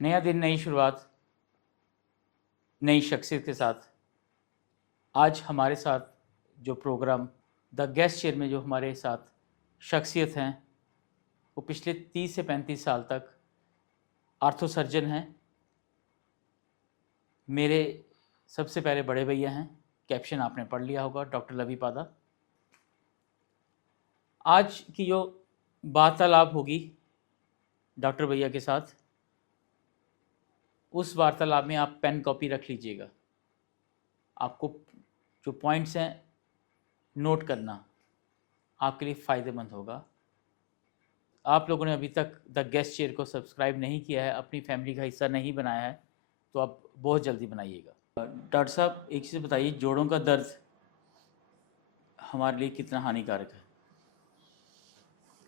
नया दिन, नई शुरुआत, नई शख्सियत के साथ आज हमारे साथ जो प्रोग्राम द गेस्ट चेयर में जो हमारे साथ शख्सियत हैं वो पिछले 30 से 35 साल तक आर्थो सर्जन हैं। मेरे सबसे पहले बड़े भैया हैं, कैप्शन आपने पढ़ लिया होगा, डॉक्टर लवी पादा। आज की जो वार्तालाप होगी डॉक्टर भैया के साथ, उस वार्तालाप में आप पेन कॉपी रख लीजिएगा। आपको जो पॉइंट्स हैं नोट करना आपके लिए फ़ायदेमंद होगा। आप लोगों ने अभी तक द गेस्ट चेयर को सब्सक्राइब नहीं किया है, अपनी फैमिली का हिस्सा नहीं बनाया है, तो आप बहुत जल्दी बनाइएगा। डॉक्टर साहब, एक चीज़ बताइए, जोड़ों का दर्द हमारे लिए कितना हानिकारक है?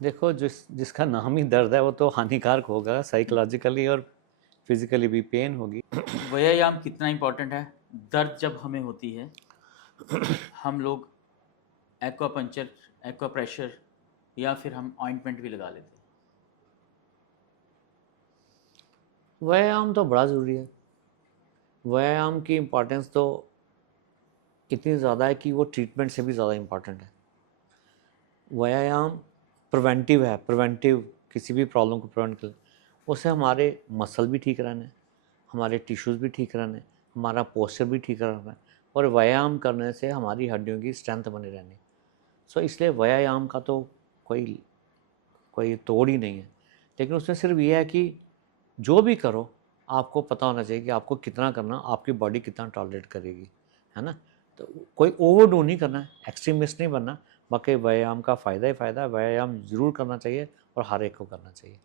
देखो, जिसका नाम ही दर्द है वो तो हानिकारक होगा, साइकोलॉजिकली और फिजिकली भी पेन होगी। व्यायाम कितना इम्पोर्टेंट है? दर्द जब हमें होती है हम लोग एक्वापंचर, एक्वाप्रेशर या फिर हम ऑइंटमेंट भी लगा लेते हैं। व्यायाम तो बड़ा ज़रूरी है। व्यायाम की इम्पोर्टेंस तो इतनी ज़्यादा है कि वो ट्रीटमेंट से भी ज़्यादा इम्पोर्टेंट है। व्यायाम प्रिवेंटिव है, प्रिवेंटिव किसी भी प्रॉब्लम को प्रिवेंट कर, उससे हमारे मसल भी ठीक रहने, हमारे टिश्यूज़ भी ठीक रहने, हमारा पोस्चर भी ठीक रहना है, और व्यायाम करने से हमारी हड्डियों की स्ट्रेंथ बनी रहनी। सो इसलिए व्यायाम का तो कोई कोई तोड़ ही नहीं है। लेकिन उसमें सिर्फ ये है कि जो भी करो आपको पता होना चाहिए कि आपको कितना करना, आपकी बॉडी कितना टॉलरेट करेगी, है ना। तो कोई ओवरडू नहीं करना है, एक्सट्रीमिस्ट नहीं बनना। बाकी व्यायाम का फ़ायदा ही फ़ायदा है, व्यायाम ज़रूर करना चाहिए और हर एक को करना चाहिए।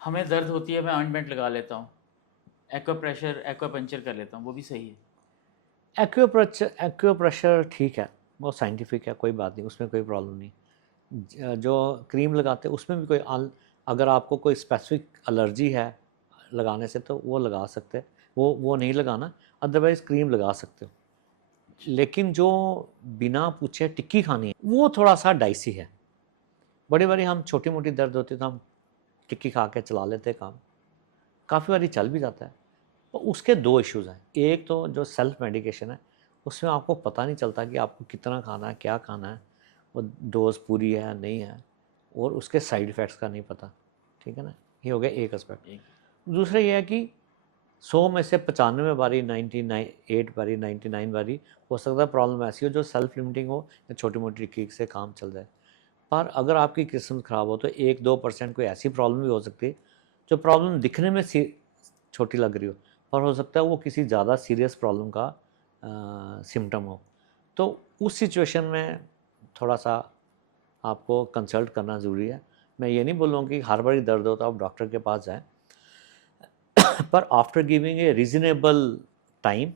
हमें दर्द होती है, मैं ऑइंटमेंट लगा लेता हूँ, एक्वाप्रेशर, एक्वापंचर कर लेता हूँ, वो भी सही है? एक्यूप्रेशर ठीक है, वो साइंटिफिक है, कोई बात नहीं, उसमें कोई प्रॉब्लम नहीं। जो क्रीम लगाते हैं उसमें भी कोई अगर आपको कोई स्पेसिफिक एलर्जी है लगाने से तो वो लगा सकते हैं, वो नहीं लगाना, अदरवाइज़ क्रीम लगा सकते हो। लेकिन जो बिना पूछे टिक्की खानी है वो थोड़ा सा डाइसी है। बड़ी बारी हम छोटी मोटी दर्द होती है तो हम टिक्की खा के चला लेते हैं काम, काफ़ी बारी चल भी जाता है। तो उसके दो इश्यूज़ हैं। एक तो जो सेल्फ मेडिकेशन है उसमें आपको पता नहीं चलता कि आपको कितना खाना है, क्या खाना है, वो डोज़ पूरी है नहीं है, और उसके साइड इफ़ेक्ट्स का नहीं पता। ठीक है ना, ये हो गया एक एस्पेक्ट। एक दूसरा ये है कि 100 में से 95 बारी, 98 बारी, 99 बारी हो सकता है प्रॉब्लम ऐसी हो जो सेल्फ लिमिटिंग हो या छोटी मोटी किक से काम चल जाए। पर अगर आपकी किस्मत ख़राब हो तो 1-2% कोई ऐसी प्रॉब्लम भी हो सकती है जो प्रॉब्लम दिखने में छोटी लग रही हो, पर हो सकता है वो किसी ज़्यादा सीरियस प्रॉब्लम का सिम्टम हो। तो उस सिचुएशन में थोड़ा सा आपको कंसल्ट करना ज़रूरी है। मैं ये नहीं बोलूँगा कि हर बारी दर्द हो तो आप डॉक्टर के पास जाएं, पर after giving a reasonable time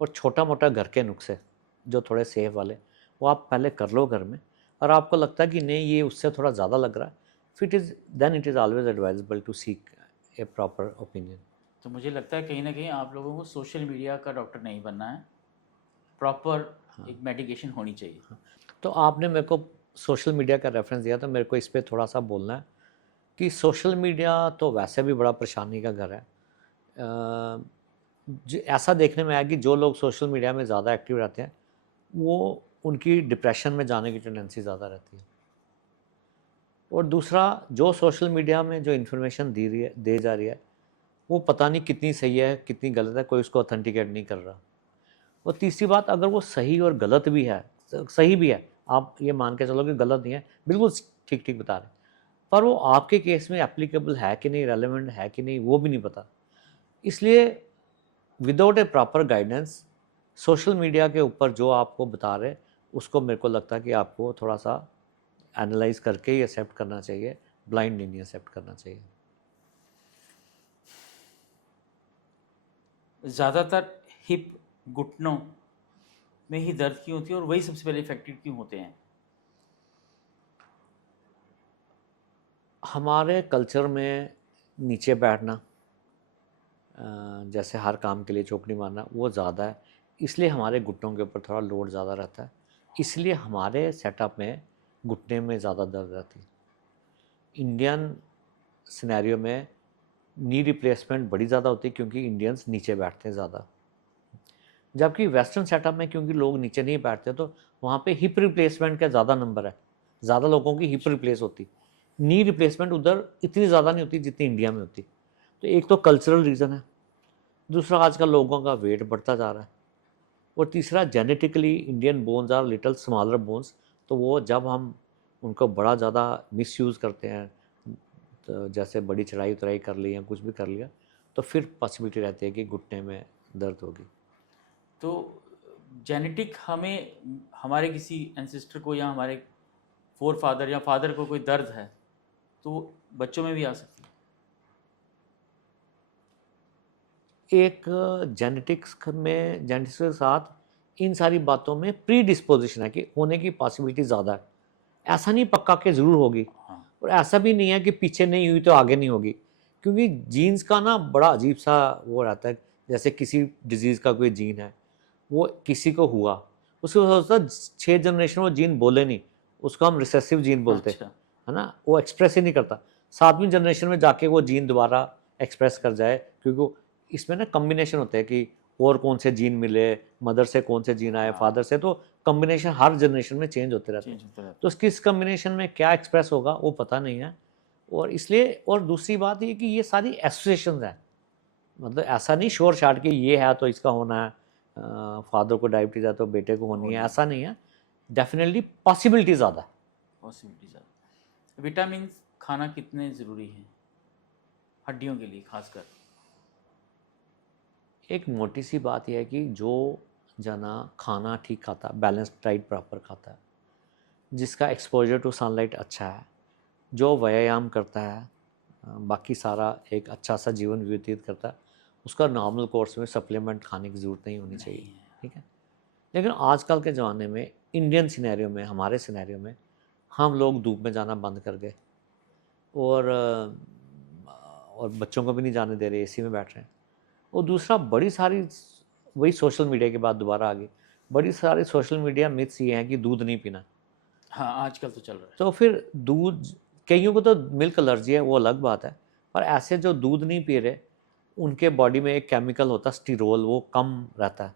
और छोटा मोटा घर के नुस्खे जो थोड़े सेफ वाले, वो आप पहले कर लो घर में, और आपको लगता है कि नहीं ये उससे थोड़ा ज़्यादा लग रहा है, फिर it is always advisable to seek a proper opinion. तो मुझे लगता है कहीं ना कहीं आप लोगों को सोशल मीडिया का डॉक्टर नहीं बनना है, प्रॉपर एक मेडिकेशन होनी चाहिए। तो आपने मेरे को सोशल मीडिया का रेफरेंस दिया तो मेरे को इस पर थोड़ा सा बोलना है कि सोशल मीडिया तो वैसे भी बड़ा परेशानी का घर है। ऐसा देखने में आया कि जो लोग सोशल मीडिया में ज़्यादा एक्टिव रहते हैं वो उनकी डिप्रेशन में जाने की टेंडेंसी ज़्यादा रहती है। और दूसरा, जो सोशल मीडिया में जो इन्फॉर्मेशन दे जा रही है वो पता नहीं कितनी सही है कितनी गलत है, कोई उसको ऑथेंटिकेट नहीं कर रहा। और तीसरी बात, अगर वो सही और गलत भी है, सही भी है, आप ये मान के चलो कि गलत नहीं है, बिल्कुल ठीक ठीक बता रहे हैं, पर वो आपके केस में एप्लीकेबल है कि नहीं, रेलेवेंट है कि नहीं, वो भी नहीं पता। इसलिए विदाउट ए प्रॉपर गाइडेंस सोशल मीडिया के ऊपर जो आपको बता रहे उसको मेरे को लगता है कि आपको थोड़ा सा एनालाइज करके ही एक्सेप्ट करना चाहिए, ब्लाइंड नहीं एक्सेप्ट करना चाहिए। ज़्यादातर हिप, घुटनों में ही दर्द क्यों होती है और वही सबसे पहले इफेक्टेड क्यों होते हैं? हमारे कल्चर में नीचे बैठना, जैसे हर काम के लिए चौकड़ी मारना, वो ज़्यादा है, इसलिए हमारे घुटनों के ऊपर थोड़ा लोड ज़्यादा रहता है, इसलिए हमारे सेटअप में घुटने में ज़्यादा दर्द रहती है। इंडियन सिनेरियो में नी रिप्लेसमेंट बड़ी ज़्यादा होती है क्योंकि इंडियंस नीचे बैठते हैं ज़्यादा, जबकि वेस्टर्न सेटअप में क्योंकि लोग नीचे नहीं बैठते तो वहाँ पे हिप रिप्लेसमेंट का ज़्यादा नंबर है, ज़्यादा लोगों की हिप रिप्लेस होती, नी रिप्लेसमेंट उधर इतनी ज़्यादा नहीं होती जितनी इंडिया में होती। तो एक तो कल्चरल रीज़न है, दूसरा आजकल लोगों का वेट बढ़ता जा रहा है, और तीसरा genetically Indian bones are little smaller bones, तो वो जब हम उनको बड़ा ज़्यादा मिसयूज़ करते हैं, तो जैसे बड़ी चढ़ाई उतराई कर ली या कुछ भी कर लिया, तो फिर पॉसिबिलिटी रहती है कि घुटने में दर्द होगी। तो जेनेटिक हमें हमारे किसी एंसेस्टर को या हमारे फोर फादर या फादर को कोई दर्द है तो वो बच्चों में भी आ सकती है। एक जेनेटिक्स के साथ इन सारी बातों में प्री डिस्पोजिशन है कि होने की पॉसिबिलिटी ज़्यादा है, ऐसा नहीं पक्का कि ज़रूर होगी, हाँ और ऐसा भी नहीं है कि पीछे नहीं हुई तो आगे नहीं होगी, क्योंकि जीन्स का ना बड़ा अजीब सा वो रहता है। जैसे किसी डिजीज़ का कोई जीन है, वो किसी को हुआ, उसको होता 6 जनरेशन वो जीन बोले नहीं, उसको हम रिसेसिव जीन बोलते हैं, अच्छा है ना, वो एक्सप्रेस ही नहीं करता, 7वीं जनरेशन में जाके वो जीन दोबारा एक्सप्रेस कर जाए, क्योंकि इसमें ना कम्बिनेशन होते हैं कि और कौन से जीन मिले, मदर से कौन से जीन आए, हाँ। फादर से, तो कम्बिनेशन हर जनरेशन में चेंज होते रहते हैं। चेंज होता रहता तो किस कम्बिनेशन में क्या एक्सप्रेस होगा वो पता नहीं है, और इसलिए, और दूसरी बात ये कि ये सारी एसोसिएशंस हैं, मतलब ऐसा नहीं श्योर शार्ट कि ये है तो इसका होना है, फादर को डायबिटीज है तो बेटे को होनी है, ऐसा नहीं है, डेफिनेटली पॉसिबिलिटी ज़्यादा है। पॉसिबिलिटी ज़्यादा। विटामिन खाना कितने ज़रूरी हैं हड्डियों के लिए खासकर? एक मोटी सी बात यह है कि जो जना खाना ठीक खाता, बैलेंस्ड डाइट प्रॉपर खाता है, जिसका एक्सपोजर टू सनलाइट अच्छा है, जो व्यायाम करता है, बाकी सारा एक अच्छा सा जीवन व्यतीत करता है, उसका नॉर्मल कोर्स में सप्लीमेंट खाने की ज़रूरत नहीं होनी चाहिए, ठीक है। लेकिन आजकल के ज़माने में, इंडियन सिनेरियो में, हमारे सिनेरियो में, हम लोग धूप में जाना बंद कर गए, और बच्चों को भी नहीं जाने दे रहे, एसी में बैठ रहे हैं। और दूसरा, बड़ी सारी, वही सोशल मीडिया के बाद दोबारा आ गई, बड़ी सारी सोशल मीडिया मिथ्स ये हैं कि दूध नहीं पीना। हाँ आजकल तो चल रहा है। तो फिर दूध, कईयों को तो मिल्क एलर्जी है, वो अलग बात है, पर ऐसे जो दूध नहीं पी रहे, उनके बॉडी में एक केमिकल होता है स्टीरोल, वो कम रहता है,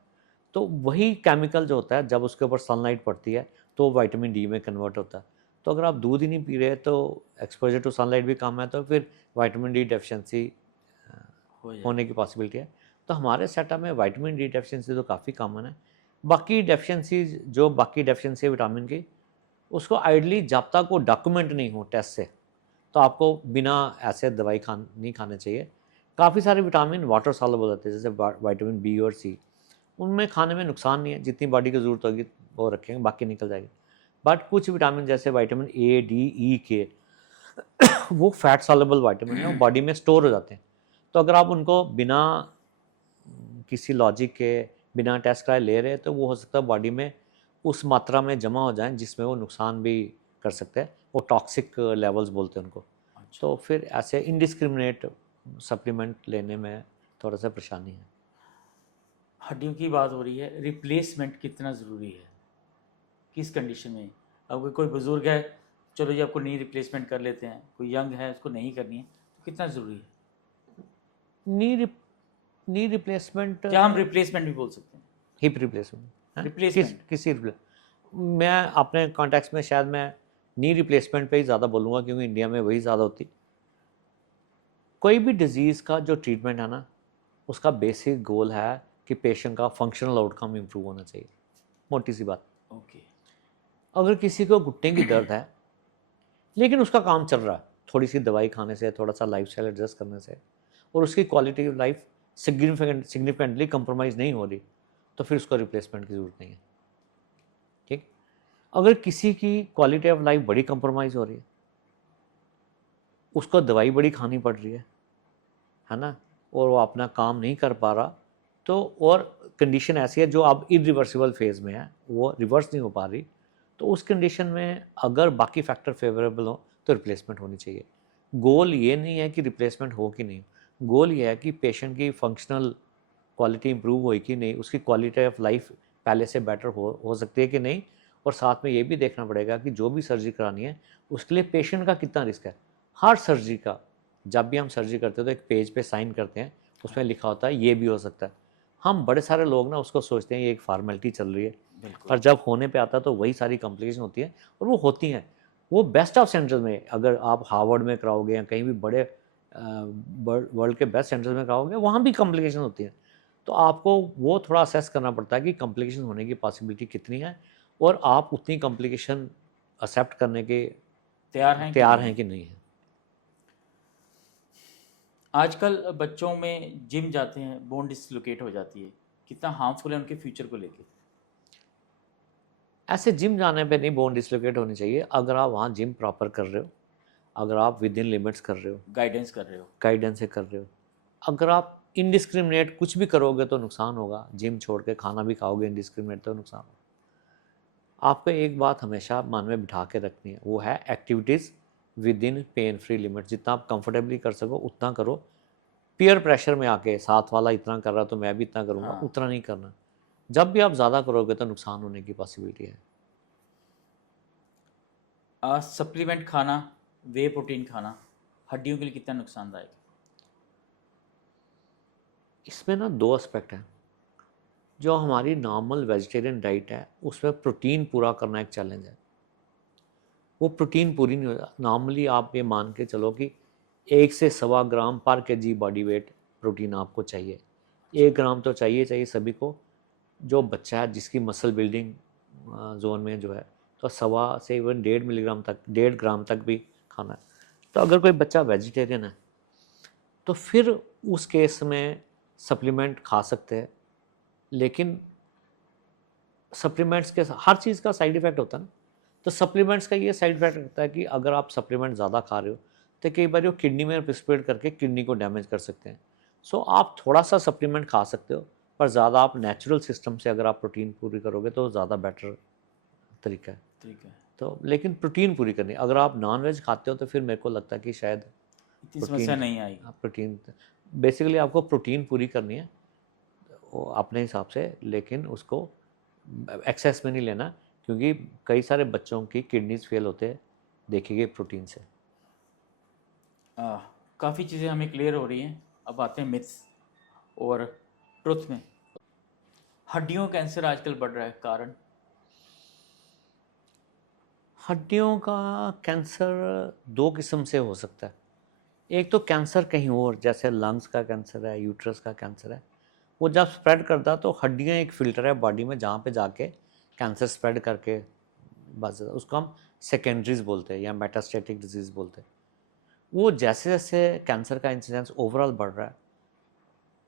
तो वही केमिकल जो होता है जब उसके ऊपर सनलाइट पड़ती है तो विटामिन डी में कन्वर्ट होता है। तो अगर आप दूध ही नहीं पी रहे तो एक्सपोजर टू सनलाइट भी कम है, तो फिर विटामिन डी डेफिशिएंसी हो जाए। होने की पॉसिबिलिटी है। तो हमारे सेटअप में विटामिन डी डेफिशिएंसी तो काफ़ी कॉमन है। बाकी डेफिशिएंसीज, जो बाकी डेफिशिएंसी है विटामिन की, उसको आइडली जब तक वो डॉक्यूमेंट नहीं हो टेस्ट से, तो आपको बिना ऐसे दवाई नहीं खाने चाहिए। काफ़ी सारे विटामिन वाटर सॉल्युबल होते हैं, जैसे विटामिन बी और सी, उनमें खाने में नुकसान नहीं है, जितनी बॉडी की ज़रूरत होगी वो रखेंगे, बाकी निकल जाएगी। बट कुछ विटामिन जैसे विटामिन ए, डी, ई, के, वो फैट सॉल्युबल विटामिन है, वो बॉडी में स्टोर हो जाते हैं। तो अगर आप उनको बिना किसी लॉजिक के, बिना टेस्ट कराए ले रहे हैं, तो वो हो सकता है बॉडी में उस मात्रा में जमा हो जाएं जिसमें वो नुकसान भी कर सकते हैं, वो टॉक्सिक लेवल्स बोलते हैं उनको। अच्छा। तो फिर ऐसे इनडिस्क्रिमिनेट सप्लीमेंट लेने में थोड़ा सा परेशानी है। हड्डियों की बात हो रही है, रिप्लेसमेंट कितना ज़रूरी है किस कंडीशन में? अब कोई बुज़ुर्ग है, चलो जी आपको नी रिप्लेसमेंट कर लेते हैं, कोई यंग है उसको नहीं करनी है, तो कितना ज़रूरी है? नी रिप्लेसमेंट, क्या हम रिप्लेसमेंट भी बोल सकते हैं? Hip replacement, replacement. किसी मैं अपने कॉन्टेक्स्ट में शायद मैं नी रिप्लेसमेंट पे ही ज़्यादा बोलूँगा, क्योंकि इंडिया में वही ज़्यादा होती। कोई भी डिज़ीज़ का जो ट्रीटमेंट है ना, उसका बेसिक गोल है कि पेशेंट का फंक्शनल आउटकम इम्प्रूव होना चाहिए, मोटी सी बात। ओके। अगर किसी को घुटने की दर्द है, लेकिन उसका काम चल रहा है, थोड़ी सी दवाई खाने से, थोड़ा सा लाइफस्टाइल एडजस्ट करने से, और उसकी quality of life significantly compromise नहीं हो रही, तो फिर उसको रिप्लेसमेंट की ज़रूरत नहीं है, ठीक। अगर किसी की क्वालिटी ऑफ लाइफ बड़ी कंप्रोमाइज़ हो रही है, उसको दवाई बड़ी खानी पड़ रही है ना, और वो अपना काम नहीं कर पा रहा, तो और कंडीशन ऐसी है जो अब इरिवर्सिबल फेज़ में है, वो रिवर्स नहीं हो पा रही, तो उस कंडीशन में अगर बाकी फैक्टर फेवरेबल हो तो रिप्लेसमेंट होनी चाहिए। गोल ये नहीं है कि रिप्लेसमेंट हो कि नहीं, गोल ये है कि पेशेंट की फंक्शनल क्वालिटी इंप्रूव हुई कि नहीं, उसकी क्वालिटी ऑफ लाइफ पहले से बेटर हो सकती है कि नहीं, और साथ में ये भी देखना पड़ेगा कि जो भी सर्जरी करानी है उसके लिए पेशेंट का कितना रिस्क है। हर सर्जरी का जब भी हम सर्जरी करते हैं तो एक पेज पे साइन करते हैं, उसमें लिखा होता है ये भी हो सकता है। हम बड़े सारे लोग ना उसको सोचते हैं ये एक फॉर्मेलिटी चल रही है, बिल्कुल। पर जब होने पे आता है तो वही सारी कॉम्प्लिकेशन होती है, और वो होती हैं। वो बेस्ट ऑफ सेंटर्स में, अगर आप हार्वर्ड में कराओगे या कहीं भी बड़े वर्ल्ड के बेस्ट सेंटर्स में कराओगे, वहाँ भी कॉम्प्लिकेशन होती हैं। तो आपको वो थोड़ा असेस करना पड़ता है कि कॉम्प्लिकेशन होने की पॉसिबिलिटी कितनी है, और आप उतनी कॉम्प्लिकेशन एक्सेप्ट करने के तैयार हैं हैं कि नहीं है। आजकल बच्चों में जिम जाते हैं, बोन डिसलोकेट हो जाती है, कितना हार्मफुल है उनके फ्यूचर को लेके? ऐसे जिम जाने पे नहीं बोन डिसलोकेट होनी चाहिए, अगर आप वहाँ जिम प्रॉपर कर रहे हो, अगर आप विद इन लिमिट्स कर रहे हो, गाइडेंस कर रहे हो। गाइडेंस से कर रहे हो। अगर आप इनडिस्क्रिमिनेट कुछ भी करोगे तो नुकसान होगा, जिम छोड़ के खाना भी खाओगे इनडिस्क्रिमिनेट तो नुकसान होगा। आपको एक बात हमेशा मन में बिठा के रखनी है, वो है activities with in pain free limit. जितना आप कंफर्टेबली कर सको उतना करो। पीयर प्रेशर में आके साथ वाला इतना कर रहा तो मैं भी इतना करूँगा, हाँ। उतना नहीं करना। जब भी आप ज़्यादा करोगे तो नुकसान होने की पॉसिबिलिटी है। सप्लीमेंट खाना, वे प्रोटीन खाना हड्डियों के लिए कितना नुकसानदायक है? इसमें ना दो एस्पेक्ट हैं। जो हमारी नॉर्मल वेजिटेरियन डाइट है उसमें प्रोटीन पूरा करना एक चैलेंज है। वो प्रोटीन पूरी नहीं होता। नॉर्मली आप ये मान के चलो कि 1 से 1.25 ग्राम पर केजी बॉडी वेट प्रोटीन आपको चाहिए। 1 ग्राम तो चाहिए चाहिए सभी को। जो बच्चा है जिसकी मसल बिल्डिंग जोन में जो है, तो 1.25 से इवन 1.5 मिलीग्राम तक, 1.5 ग्राम तक भी खाना है। तो अगर कोई बच्चा वेजिटेरियन है तो फिर उस केस में सप्लीमेंट खा सकते हैं, लेकिन सप्लीमेंट्स के हर चीज़ का साइड इफ़ेक्ट होता है ना। तो सप्लीमेंट्स का ये साइड इफ़ेक्ट होता है कि अगर आप सप्लीमेंट ज़्यादा खा रहे हो तो कई बार वो किडनी में प्रेसिपिटेट करके किडनी को डैमेज कर सकते हैं। सो आप थोड़ा सा सप्लीमेंट खा सकते हो, पर ज़्यादा आप नेचुरल सिस्टम से अगर आप प्रोटीन पूरी करोगे तो ज़्यादा बेटर तरीका है। ठीक है। तो लेकिन प्रोटीन पूरी करनी, अगर आप नॉन वेज खाते हो तो फिर मेरे को लगता है कि शायद इतनी समस्या प्रोटीन नहीं आएगी। प्रोटीन बेसिकली आपको प्रोटीन पूरी करनी है वो अपने हिसाब से, लेकिन उसको एक्सेस में नहीं लेना, क्योंकि कई सारे बच्चों की किडनीज फेल होते हैं देखे गए प्रोटीन से। काफ़ी चीज़ें हमें क्लियर हो रही हैं। अब आते हैं मिथ्स और ट्रुथ में। हड्डियों का कैंसर आजकल बढ़ रहा है, कारण? हड्डियों का कैंसर दो किस्म से हो सकता है। एक तो कैंसर कहीं और, जैसे लंग्स का कैंसर है, यूट्रस का कैंसर है, वो जब स्प्रेड करता है तो हड्डियाँ एक फ़िल्टर है बॉडी में जहाँ पे जाके कैंसर स्प्रेड करके बच जाता है। उसको हम सेकेंडरीज बोलते हैं या मेटास्टेटिक डिजीज़ बोलते हैं। वो जैसे जैसे कैंसर का इंसिडेंस ओवरऑल बढ़ रहा है,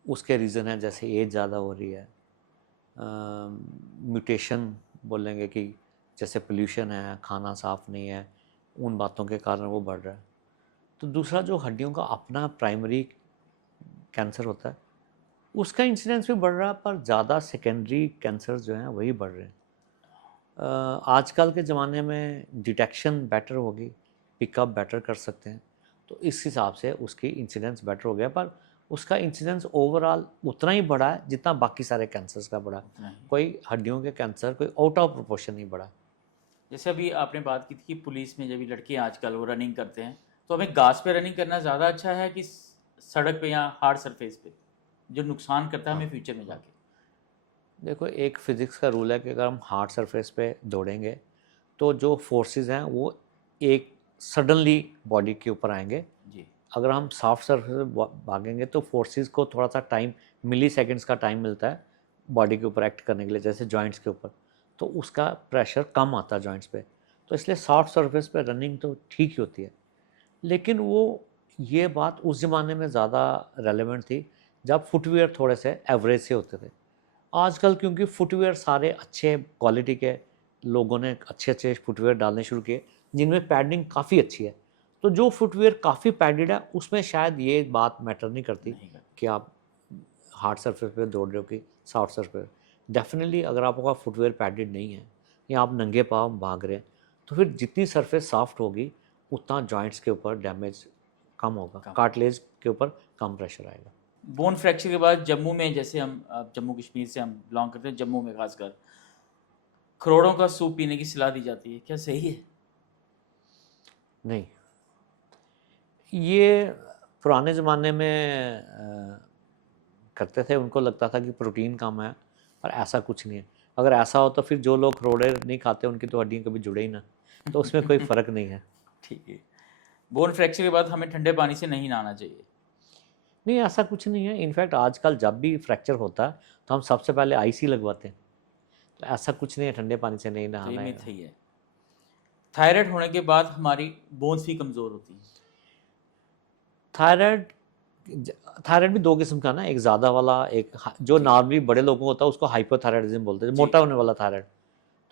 उसके रीज़न है जैसे एज ज़्यादा हो रही है, म्यूटेशन बोलेंगे कि जैसे पोल्यूशन है, खाना साफ़ नहीं है, उन बातों के कारण वो बढ़ रहा है। तो दूसरा जो हड्डियों का अपना प्राइमरी कैंसर होता है, उसका इंसिडेंस भी बढ़ रहा है, पर ज़्यादा सेकेंडरी कैंसर जो हैं वही बढ़ रहे हैं। आजकल के ज़माने में डिटेक्शन बेटर होगी, पिकअप बेटर कर सकते हैं, तो इस हिसाब से उसकी इंसिडेंस बेटर हो गया, पर उसका इंसिडेंस ओवरऑल उतना ही बढ़ा है जितना बाकी सारे कैंसर्स का बढ़ा है। उतना ही। कोई हड्डियों के कैंसर कोई आउट ऑफ प्रोपोर्शन नहीं बढ़ा। जैसे अभी आपने बात की थी कि पुलिस में जब भी लड़के आजकल वो रनिंग करते हैं, तो हमें घास पे रनिंग करना ज़्यादा अच्छा है कि सड़क पे या हार्ड सरफेस पे, जो नुकसान करता है हमें फ्यूचर में जाके? देखो, एक फिज़िक्स का रूल है कि अगर हम हार्ड सरफेस पे दौड़ेंगे तो जो फोर्सेस हैं वो एक सडनली बॉडी के ऊपर आएंगे। जी। अगर हम सॉफ्ट सरफेस पे भागेंगे तो फोर्सेस को थोड़ा सा टाइम, मिली सेकेंड्स का टाइम मिलता है बॉडी के ऊपर एक्ट करने के लिए, जैसे जॉइंट्स के ऊपर, तो उसका प्रेशर कम आता है जॉइंट्स पे। तो इसलिए सॉफ्ट सरफेस पे रनिंग तो ठीक ही होती है। लेकिन वो ये बात उस ज़माने में ज़्यादा रेलेवेंट थी जब फुटवियर थोड़े से एवरेज से होते थे। आजकल क्योंकि फुटवियर सारे अच्छे क्वालिटी के, लोगों ने अच्छे अच्छे फुटवियर डालने शुरू किए जिनमें पैडिंग काफ़ी अच्छी है, तो जो फुटवियर काफ़ी पैडेड है उसमें शायद ये बात मैटर नहीं करती नहीं करता। कि आप हार्ड सरफेस पे दौड़ रहे हो कि सॉफ्ट सरफेस। डेफिनेटली अगर आपका फुटवियर पैडेड नहीं है या आप नंगे पाँव भाग रहे हैं, तो फिर जितनी सरफेस सॉफ्ट होगी उतना जॉइंट्स के ऊपर डैमेज कम होगा, कम। कार्टिलेज के ऊपर कम प्रेशर आएगा। बोन फ्रैक्चर के बाद जम्मू में, जैसे हम जम्मू कश्मीर से हम बिलोंग करते हैं, जम्मू में खासकर खरोड़ों का सूप पीने की सलाह दी जाती है, क्या सही है? नहीं, ये पुराने ज़माने में करते थे, उनको लगता था कि प्रोटीन कम है, पर ऐसा कुछ नहीं है। अगर ऐसा हो तो फिर जो लोग खरोड़े नहीं खाते उनकी तो हड्डियाँ कभी जुड़े ही ना, तो उसमें कोई फ़र्क नहीं है। ठीक है। बोन फ्रैक्चर के बाद हमें ठंडे पानी से नहीं नहाना चाहिए। नहीं, ऐसा कुछ नहीं है। इनफैक्ट आजकल जब भी फ्रैक्चर होता है तो हम सबसे पहले आइस ही लगवाते हैं, तो ऐसा कुछ नहीं है ठंडे पानी से नहीं तो ये नहाना मिथ है। ही है। थायराइड होने के बाद हमारी बोन्स भी कमज़ोर होती हैं। थायराइड थायराइड भी दो किस्म का ना, एक ज़्यादा वाला, एक जो जी नॉर्मली बड़े लोगों को होता है उसको हाइपोथायराइडिज्म बोलते हैं, जो जी। मोटा होने वाला थायराइड।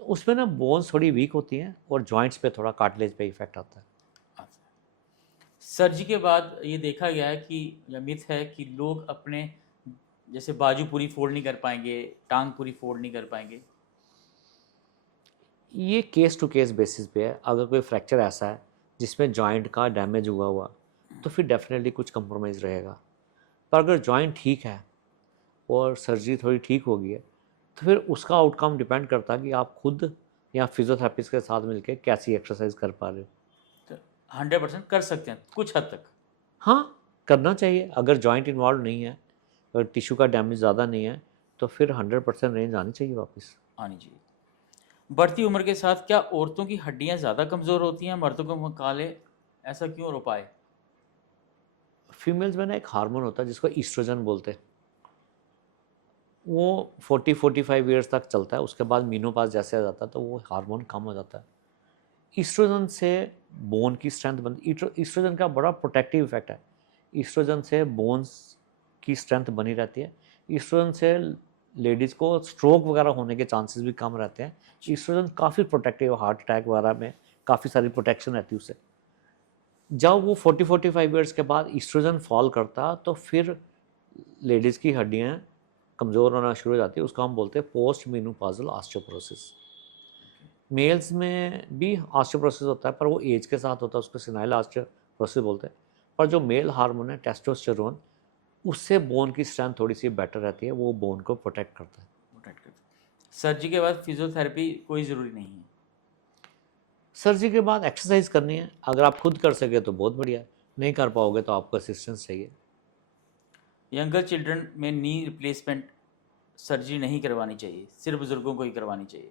तो उसमें ना बोन्स थोड़ी वीक होती हैं और जॉइंट्स पे थोड़ा कार्टिलेज पे इफेक्ट आता है। सर्जरी के बाद ये देखा गया है कि या मिथ है कि लोग अपने जैसे बाजू पूरी फोल्ड नहीं कर पाएंगे, टांग पूरी फोल्ड नहीं कर पाएंगे। ये केस टू केस बेसिस पे है। अगर कोई फ्रैक्चर ऐसा है जिसमें जॉइंट का डैमेज हुआ हुआ, तो फिर डेफिनेटली कुछ कंप्रोमाइज़ रहेगा। पर अगर जॉइंट ठीक है और सर्जरी थोड़ी ठीक हो गई है, तो फिर उसका आउटकम डिपेंड करता है कि आप खुद या फिजियोथेरेपिस्ट के साथ मिलकर कैसी एक्सरसाइज कर पा रहे हो। तो 100% कर सकते हैं कुछ हद तक। हाँ, करना चाहिए। अगर जॉइंट इन्वॉल्व नहीं है, अगर टिश्यू का डैमेज ज़्यादा नहीं है, तो फिर 100% रेंज आनी चाहिए वापस। आनी चाहिए। बढ़ती उम्र के साथ क्या औरतों की हड्डियां ज़्यादा कमज़ोर होती हैं मर्दों के मुकाबले? ऐसा क्यों हो पाए? फीमेल्स में ना एक हार्मोन होता है जिसको ईस्ट्रोजन बोलते हैं। वो 40-45 ईयर्स तक चलता है, उसके बाद मीनोपाज जैसे आ जाता है तो वो हार्मोन कम हो जाता है। ईस्ट्रोजन से बोन की स्ट्रेंथ बनती। ईस्ट्रोजन का बड़ा प्रोटेक्टिव इफेक्ट है। ईस्ट्रोजन से बोन्स की स्ट्रेंथ बनी रहती है। ईस्ट्रोजन से लेडीज़ को स्ट्रोक वगैरह होने के चांसेस भी कम रहते हैं। ईस्ट्रोजन काफ़ी प्रोटेक्टिव, हार्ट अटैक वगैरह में काफ़ी सारी प्रोटेक्शन रहती है उससे। जब वो 40-45 ईयर्स के बाद ईस्ट्रोजन फॉल करता तो फिर लेडीज़ की हड्डियाँ कमज़ोर होना शुरू हो जाती है। उसको हम बोलते हैं पोस्ट मेनोपॉज़ल ऑस्टियोपोरोसिस। मेल्स में भी ऑस्टियोपोरोसिस होता है, पर वो एज के साथ होता है, उसको सेनाइल ऑस्टियोपोरोसिस बोलते हैं। पर जो मेल हार्मोन है टेस्टोस्टेरोन, उससे बोन की स्ट्रेंथ थोड़ी सी बेटर रहती है, वो बोन को प्रोटेक्ट करता है। प्रोटेक्ट करते। सर्जरी के बाद फिजियोथेरेपी कोई ज़रूरी नहीं है। सर्जरी के बाद एक्सरसाइज करनी है। अगर आप खुद कर सके तो बहुत बढ़िया, नहीं कर पाओगे तो आपको असिस्टेंस चाहिए। यंगर चिल्ड्रन में नी रिप्लेसमेंट सर्जरी नहीं करवानी चाहिए, सिर्फ बुज़ुर्गों को ही करवानी चाहिए।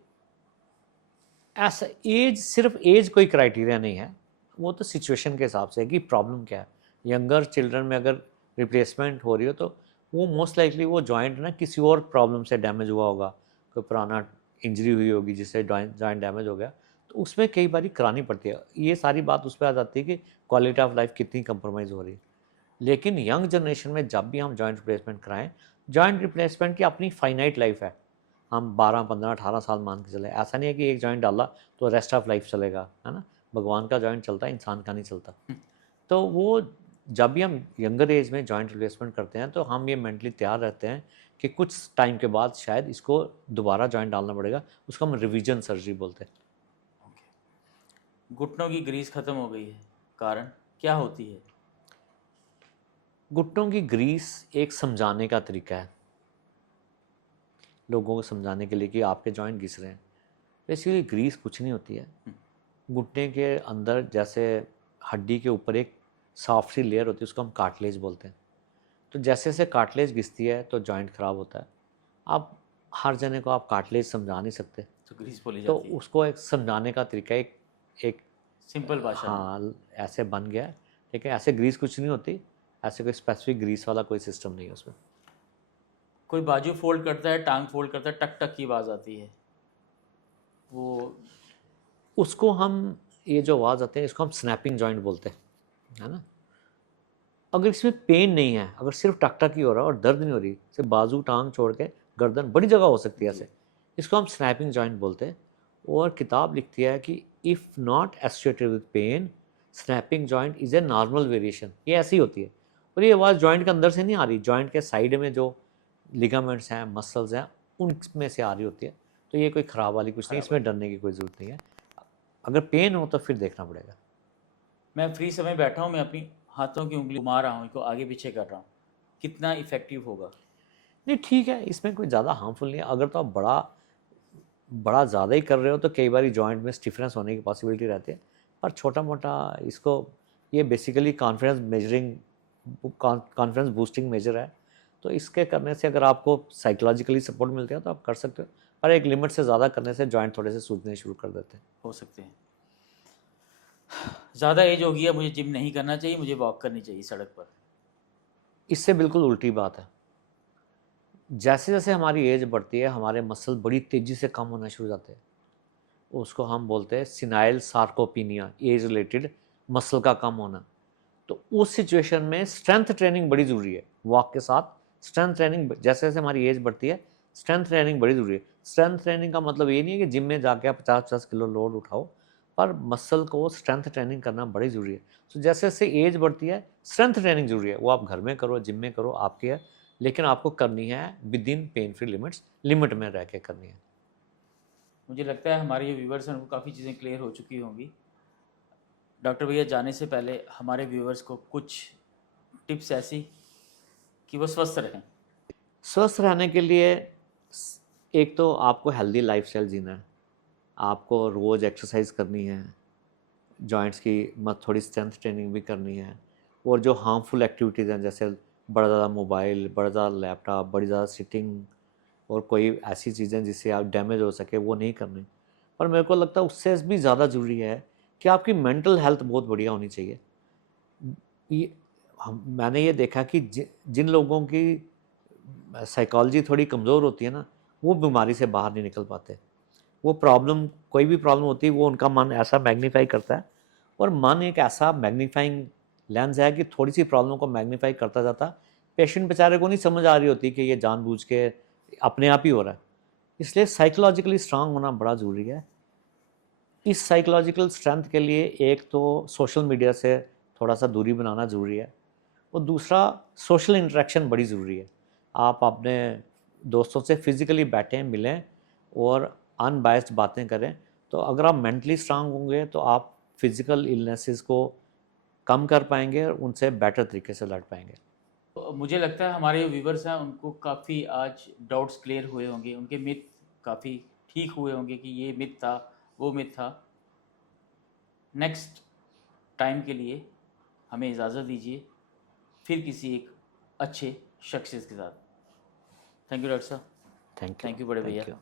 ऐसा एज, सिर्फ एज कोई क्राइटेरिया नहीं है, वो तो सिचुएशन के हिसाब से है कि प्रॉब्लम क्या है। यंगर चिल्ड्रन में अगर रिप्लेसमेंट हो रही हो तो वो मोस्ट लाइकली वो जॉइंट ना किसी और प्रॉब्लम से डैमेज हुआ होगा, कोई पुराना इंजरी हुई होगी जिससे जॉइंट डैमेज हो गया, तो उसमें कई बार करानी पड़ती है। ये सारी बात उस पर आ जाती है कि क्वालिटी ऑफ लाइफ कितनी कंप्रोमाइज़ हो रही है। लेकिन यंग जनरेशन में जब भी हम जॉइंट रिप्लेसमेंट कराएं, जॉइंट रिप्लेसमेंट की अपनी फाइनाइट लाइफ है। हम 12-15-18 साल मान के चले, ऐसा नहीं है कि एक जॉइंट डाला तो रेस्ट ऑफ लाइफ चलेगा, है ना। भगवान का जॉइंट चलता है, इंसान का नहीं चलता। तो वो जब भी हम यंगर एज में जॉइंट रिप्लेसमेंट करते हैं तो हम ये मेंटली तैयार रहते हैं कि कुछ टाइम के बाद शायद इसको दोबारा जॉइंट डालना पड़ेगा। उसको हम रिवीजन सर्जरी बोलते हैं। घुटनों की ग्रीस खत्म हो गई है, कारण क्या होती है? घुटनों की ग्रीस एक समझाने का तरीका है, लोगों को समझाने के लिए कि आपके जॉइंट घिस रहे हैं। बेसिकली ग्रीस कुछ नहीं होती है। घुटने के अंदर जैसे हड्डी के ऊपर एक सॉफ्ट सी लेयर होती है, उसको हम कार्टिलेज बोलते हैं। तो जैसे जैसे कार्टिलेज घिसती है तो जॉइंट ख़राब होता है। आप हर जने को आप कार्टिलेज समझा नहीं सकते, तो ग्रीस बोली तो जाती है, उसको एक समझाने का तरीका एक एक सिंपल भाषा में। हाँ, ऐसे बन गया है। लेकिन ऐसे ग्रीस कुछ नहीं होती, ऐसे कोई स्पेसिफिक ग्रीस वाला कोई सिस्टम नहीं है उसमें। कोई बाजू फोल्ड करता है, टांग फोल्ड करता है, टक टक की आवाज़ आती है, वो उसको हम, ये जो आवाज़ आते हैं इसको हम स्नैपिंग जॉइंट बोलते हैं, है ना। अगर इसमें पेन नहीं है, अगर सिर्फ टक टक ही हो रहा है और दर्द नहीं हो रही, सिर्फ बाजू टांग छोड़ के गर्दन बड़ी जगह हो सकती है ऐसे, इसको हम स्नैपिंग जॉइंट बोलते हैं। और किताब लिखती है कि if not associated with pain, snapping joint is a normal variation. ये ऐसी होती है। और ये आवाज़ जॉइंट के अंदर से नहीं आ रही, जॉइंट के साइड में जो लिगामेंट्स हैं, मसल्स हैं, उनमें से आ रही होती है। तो ये कोई ख़राब वाली कुछ नहीं, खराब इसमें डरने की कोई ज़रूरत नहीं है। अगर पेन हो तो फिर देखना पड़ेगा। मैं फ्री समय बैठा हूँ, मैं अपनी हाथों की उंगली घुमा रहा हूँ, इनको आगे पीछे कर रहा हूँ, कितना इफेक्टिव होगा? नहीं, ठीक है, इसमें कोई ज़्यादा हार्मफुल नहीं है। अगर तो आप बड़ा बड़ा ज़्यादा ही कर रहे हो तो कई बार जॉइंट में स्टिफनेस होने की पॉसिबिलिटी रहती है। पर छोटा मोटा इसको, ये basically confidence measuring confidence boosting measure है। तो इसके करने से अगर आपको साइकोलॉजिकली सपोर्ट मिलता है तो आप कर सकते हो, पर एक लिमिट से ज़्यादा करने से जॉइंट थोड़े से सूजने शुरू कर देते हैं। हो सकते हैं। ज़्यादा एज होगी है, मुझे जिम नहीं करना चाहिए, मुझे वॉक करनी चाहिए सड़क पर। इससे बिल्कुल उल्टी बात है। जैसे जैसे हमारी एज बढ़ती है हमारे मसल बड़ी तेज़ी से कम होना शुरू हो जाते हैं। उसको हम बोलते हैं senile sarcopenia, age related muscle का कम होना। तो उस सिचुएशन में स्ट्रेंथ ट्रेनिंग बड़ी ज़रूरी है। वॉक के साथ स्ट्रेंथ ट्रेनिंग, जैसे जैसे हमारी एज बढ़ती है स्ट्रेंथ ट्रेनिंग बड़ी ज़रूरी है। स्ट्रेंथ ट्रेनिंग का मतलब ये नहीं है कि जिम में जाके आप 50-50 किलो लोड उठाओ, पर मसल को स्ट्रेंथ ट्रेनिंग करना बड़ी ज़रूरी है। तो जैसे जैसे एज बढ़ती है स्ट्रेंथ ट्रेनिंग ज़रूरी है, वो आप घर में करो, जिम में करो, आपकी है, लेकिन आपको करनी है with in pain free limits, limit में रह के करनी है। मुझे लगता है हमारे जो व्यूवर्स हैं उनको काफ़ी चीज़ें क्लियर हो चुकी होंगी। डॉक्टर भैया जाने से पहले हमारे व्यूवर्स को कुछ टिप्स ऐसी कि वो स्वस्थ रहें। स्वस्थ रहने के लिए एक तो आपको हेल्दी लाइफस्टाइल जीना है, आपको रोज़ एक्सरसाइज करनी है, जॉइंट्स की मत थोड़ी स्ट्रेंथ ट्रेनिंग भी करनी है, और जो हार्मफुल एक्टिविटीज़ हैं जैसे बड़ा ज़्यादा मोबाइल, बड़ा ज़्यादा लैपटॉप, बड़ी ज़्यादा सिटिंग और कोई ऐसी चीज़ें जिससे आप डैमेज हो सके वो नहीं करनी। पर मेरे को लगता है उससे भी ज़्यादा ज़रूरी है कि आपकी मेंटल हेल्थ बहुत बढ़िया होनी चाहिए। ये मैंने ये देखा कि जिन लोगों की साइकोलॉजी थोड़ी कमज़ोर होती है ना, वो बीमारी से बाहर नहीं निकल पाते। वो प्रॉब्लम, कोई भी प्रॉब्लम होती है वो उनका मन ऐसा मैग्नीफाई करता है, और मन एक ऐसा मैग्नीफाइंग लेंस है कि थोड़ी सी प्रॉब्लम को मैग्नीफाई करता जाता। पेशेंट बेचारे को नहीं समझ आ रही होती कि ये जानबूझ के अपने आप ही हो रहा है। इसलिए साइकोलॉजिकली स्ट्रांग होना बड़ा ज़रूरी है। इस साइकोलॉजिकल स्ट्रेंथ के लिए एक तो सोशल मीडिया से थोड़ा सा दूरी बनाना ज़रूरी है, और दूसरा सोशल इंटरेक्शन बड़ी ज़रूरी है। आप अपने दोस्तों से फिज़िकली बैठें, मिलें और अनबायस्ड बातें करें। तो अगर आप मेंटली स्ट्रांग होंगे तो आप फिज़िकल इलनेसेस को कम कर पाएंगे और उनसे बेटर तरीके से लड़ पाएंगे। तो मुझे लगता है हमारे व्यूवर्स हैं उनको काफ़ी आज डाउट्स क्लियर हुए होंगे, उनके मिथ काफ़ी ठीक हुए होंगे कि ये मिथ था, वो मिथ था। नेक्स्ट टाइम के लिए हमें इजाज़त दीजिए, फिर किसी एक अच्छे शख्सियत के साथ। थैंक यू डॉक्टर साहब। Thank you. थैंक यू बड़े थैंक भैया। यू।